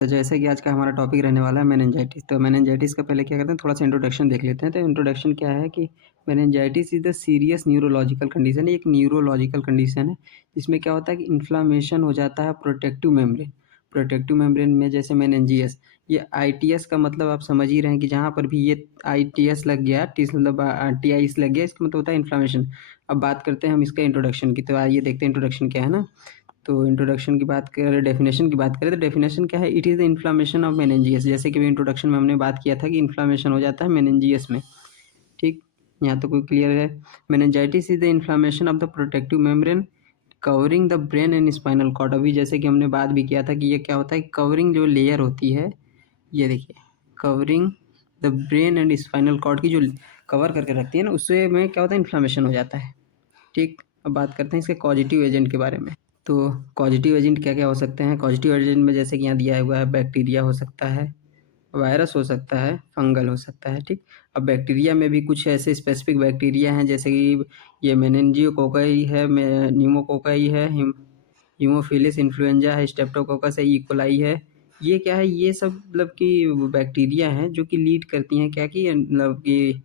तो जैसे कि आज का हमारा टॉपिक रहने वाला है मेनिंजाइटिस। तो मेनिंजाइटिस का पहले क्या करते हैं, थोड़ा सा इंट्रोडक्शन देख लेते हैं। तो इंट्रोडक्शन क्या है कि meningitis is the serious neurological condition है, एक न्यूरोलॉजिकल कंडीशन है। इसमें क्या होता है कि इन्फ्लामेशन हो जाता है प्रोटेक्टिव मेम्ब्रेन में, जैसे मेनिंजियस। ये आईटीएस का मतलब आप समझ ही रहे हैं कि जहाँ पर भी ये आईटीएस लग गया, टीस मतलब टीआईस लग गया, इसका मतलब होता है इन्फ्लामेशन। अब बात करते हैं हम इसका इंट्रोडक्शन की। तो आइए देखते हैं इंट्रोडक्शन क्या है ना। तो इंट्रोडक्शन की बात करें, डेफिनेशन की बात करें तो डेफिनेशन क्या है, it is the inflammation of meninges. जैसे कि इंट्रोडक्शन में हमने बात किया था कि इन्फ्लामेशन हो जाता है मेनिंजियस में। ठीक, यहाँ तो कोई क्लियर है। Meningitis is the inflammation of the protective membrane covering the brain and spinal cord. अभी जैसे कि हमने बात भी किया था कि ये क्या होता है, कवरिंग जो लेयर होती है, ये देखिए, covering the brain and spinal cord की जो कवर करके रखती है ना, उससे में क्या होता है, इन्फ्लामेशन हो जाता है। ठीक, अब बात करते हैं इसके पॉजिटिव एजेंट के बारे में। तो पॉजिटिव एजेंट क्या क्या हो सकते हैं। पॉजिटिव एजेंट में जैसे कि यहाँ दिया हुआ है, बैक्टीरिया हो सकता है, वायरस हो सकता है, फंगल हो सकता है। ठीक, अब बैक्टीरिया में भी कुछ ऐसे स्पेसिफिक बैक्टीरिया हैं, जैसे कि ये मेनिंजियोकोकाई है, न्यूमोकोकाई है, हीमोफिलिस इन्फ्लुएंजा है, स्टेप्टोकोकस है, इकोलाई है। ये क्या है, ये सब मतलब कि बैक्टीरिया हैं जो कि लीड करती हैं क्या कि मतलब कि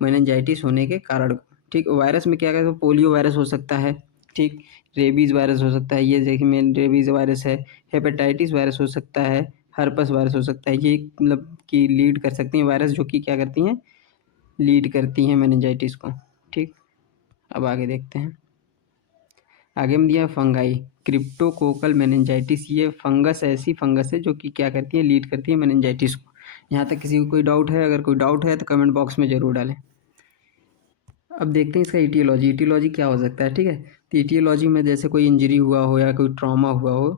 मेनिंजाइटिस होने के कारण को। ठीक, वायरस में क्या कहते हैं, पोलियो वायरस हो सकता है। ठीक, रेबीज़ वायरस हो सकता है, ये देखिए मेन रेबीज़ वायरस है। हेपेटाइटिस वायरस हो सकता है, हर्पस वायरस हो सकता है। ये मतलब कि लीड कर सकती हैं वायरस, जो कि क्या करती हैं, लीड करती हैं मेनिंजाइटिस को। ठीक, अब आगे देखते हैं। आगे में दिया फंगाई, क्रिप्टोकोकल मेनिंजाइटिस। ये फंगस, ऐसी फंगस है जो कि क्या करती है, लीड करती है मेनिंजाइटिस को। यहाँ तक किसी को कोई डाउट है? अगर कोई डाउट है तो कमेंट बॉक्स में ज़रूर डालें। अब देखते हैं इसका ईटियोलॉजी क्या हो सकता है। ठीक है, तो ईटियोलॉजी में जैसे कोई इंजरी हुआ हो या कोई ट्रॉमा हुआ हो।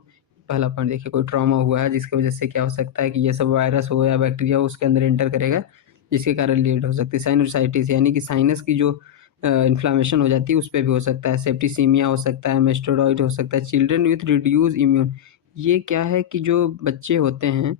पहला पॉइंट देखिए, कोई ट्रॉमा हुआ है जिसकी वजह से क्या हो सकता है कि ये सब वायरस हो या बैक्टीरिया हो उसके अंदर एंटर करेगा, जिसके कारण लीड हो सकती है। साइनोसाइटिस यानी कि साइनस की जो इन्फ्लामेशन हो जाती है उस पर भी हो सकता है। सेप्टिसीमिया हो सकता है, मेस्टोरॉइड हो सकता है। चिल्ड्रन विथ रिड्यूस इम्यून, ये क्या है कि जो बच्चे होते हैं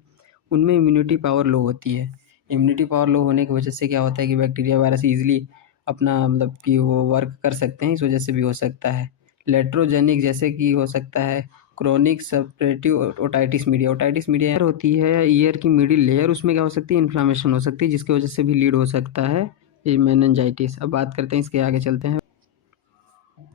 उनमें इम्यूनिटी पावर लो होती है। इम्यूनिटी पावर लो होने की वजह से क्या होता है कि बैक्टीरिया वायरस ईजिली अपना मतलब कि वो वर्क कर सकते हैं, इस वजह से भी हो सकता है। लेट्रोजेनिक जैसे कि हो सकता है। क्रोनिक सब्सट्रेटिव ओटाइटिस मीडिया होती है ईयर की मिडिल लेयर, उसमें क्या हो सकती है, इन्फ्लामेशन हो सकती है, जिसकी वजह से भी लीड हो सकता है ये मेनिंजाइटिस। अब बात करते हैं इसके, आगे चलते हैं।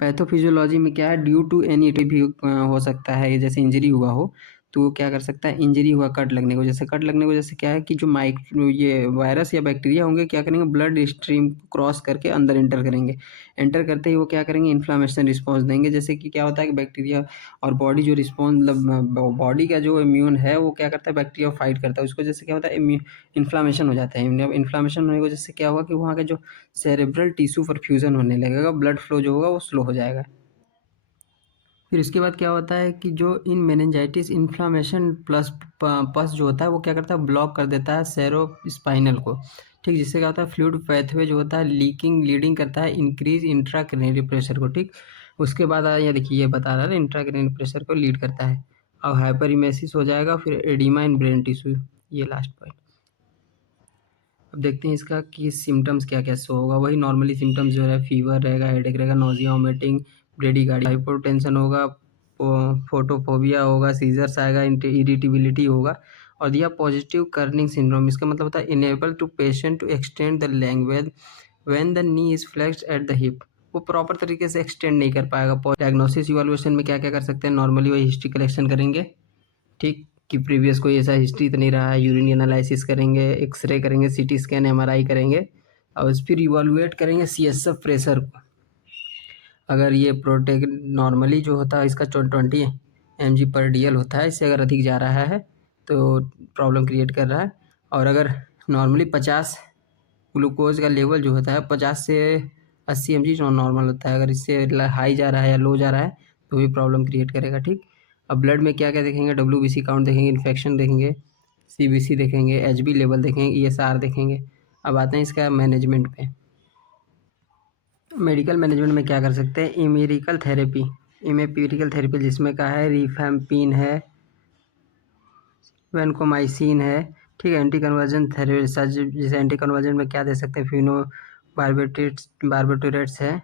पैथोफिजियोलॉजी में क्या है, ड्यू टू एनी भी हो सकता है, जैसे इंजरी हुआ हो तो वो क्या कर सकता है, इंजरी हुआ कट लगने की वजह से। कट लगने की वजह से क्या है कि जो ये वायरस या बैक्टीरिया होंगे क्या करेंगे, ब्लड स्ट्रीम क्रॉस करके अंदर एंटर करेंगे। एंटर करते ही वो क्या करेंगे, इन्फ्लामेशन रिस्पॉन्स देंगे। जैसे कि क्या होता है कि बैक्टीरिया और बॉडी जो रिस्पॉन्स मतलब बॉडी का जो इम्यून है वो क्या करता है, बैक्टीरिया फाइट करता है, उसकी वजह से क्या होता है, इन्फ्लामेशन हो जाता है। इन्फ्लामेशन होने की वजह से क्या होगा कि वहाँ का जो सेरेब्रल टिश्यू परफ्यूजन होने लगेगा, ब्लड फ्लो जो होगा वो स्लो हो जाएगा। फिर इसके बाद क्या होता है कि जो इन मेनिंजाइटिस इन्फ्लामेशन प्लस पस जो होता है वो क्या करता है, ब्लॉक कर देता है सेरो स्पाइनल को। ठीक, जिससे क्या होता है, फ्लूइड पैथवे जो होता है लीडिंग करता है इंक्रीज इंट्राक्रेनियल प्रेशर को। ठीक, उसके बाद ये देखिए, ये बता रहा है इंट्राक्रेनियल प्रेशर को लीड करता है। अब हाइपरिमेसिस हो जाएगा, फिर एडिमा इन ब्रेन टिश्यू, ये लास्ट पॉइंट। अब देखते हैं इसका कि सिम्टम्स क्या क्या शो होगा। वही नॉर्मली सिम्टम्स जो है, फीवर रहेगा, हेडेक रहेगा, नोजिया, वोमिटिंग, ब्रेडिकार्डिया, हाइपोटेंशन होगा, फोटोफोबिया होगा, सीजर्स आएगा, इरिटेबिलिटी होगा। और दिया पॉजिटिव कर्निंग सिंड्रोम, इसका मतलब होता है enable to patient to extend the language when the knee is flexed at the hip. वो प्रॉपर तरीके से एक्सटेंड नहीं कर पाएगा। डायग्नोसिस इवैल्यूएशन में क्या क्या कर सकते हैं, नॉर्मली वही हिस्ट्री कलेक्शन करेंगे। ठीक, कि प्रीवियस कोई ऐसा हिस्ट्री तो नहीं रहा है, यूरिन एनालिसिस करेंगे, एक्सरे करेंगे, सीटी स्कैन, एमआरआई करेंगे, और फिर इवैल्यूएट करेंगे सीएसएफ प्रेशर को। अगर ये प्रोटेक नॉर्मली जो होता है इसका 20 mg/dl होता है, इससे अगर अधिक जा रहा है तो प्रॉब्लम क्रिएट कर रहा है। और अगर नॉर्मली 50 ग्लूकोज का लेवल जो होता है 50 से 80 mg नॉर्मल होता है, अगर इससे हाई जा रहा है या लो जा रहा है तो भी प्रॉब्लम क्रिएट करेगा। ठीक, अब ब्लड में क्या क्या देखेंगे, डब्ल्यूबीसी काउंट देखेंगे, इन्फेक्शन देखेंगे, सीबीसी देखेंगे, एचबी लेवल देखेंगे, ईएसआर देखेंगे। अब आते हैं इसका मैनेजमेंट पे। मेडिकल मैनेजमेंट में क्या कर सकते हैं, इमेपिरिकल थेरेपी, जिसमें का है रिफैम्पिन है, वैनकोमाइसिन है। ठीक है, एंटी कन्वर्जन थेरेपी, जैसे एंटी कन्वर्जन में क्या दे सकते हैं, फिनो बारबेटोरेट्स है।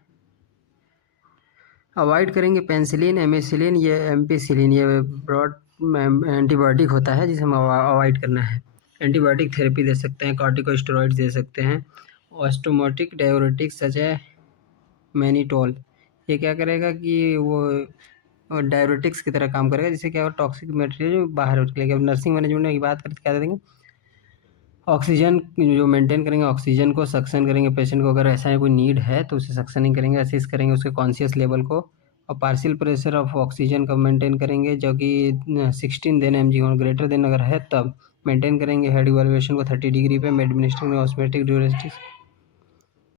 अवॉइड करेंगे पेंसिलिन, एमिसिलिन, ये एम्पिसिलिन, ये ब्रॉड एंटीबायोटिक होता है जिसे हमें अवॉइड करना है। एंटीबायोटिक थेरेपी दे सकते हैं, कॉर्टिकोस्टेरॉइड्स दे सकते हैं, ऑस्टोमोटिक डाययूरेटिक्स सच है मैनिटोल। ये क्या करेगा कि वो डाययूरेटिक्स की तरह काम करेगा, जिससे क्या होगा टॉक्सिक मटेरियल बाहर निकलेगा। अब नर्सिंग मैनेजमेंट की बात करें तो क्या देंगे, ऑक्सीजन जो मेंटेन करेंगे, ऑक्सीजन को सक्शन करेंगे पेशेंट को, अगर ऐसा कोई नीड है तो उसे सक्शनिंग करेंगे, असिस्ट करेंगे उसके कॉन्शियस लेवल को, और पार्शियल प्रेशर ऑफ ऑक्सीजन का मेंटेन करेंगे जो कि 16 देन एम जी और ग्रेटर देन अगर है तब मेंटेन करेंगे। हेड इवैल्यूएशन को 30 डिग्री पे एडमिनिस्ट्रेटिंग ऑस्मेटिक ड्यूरेटिक्स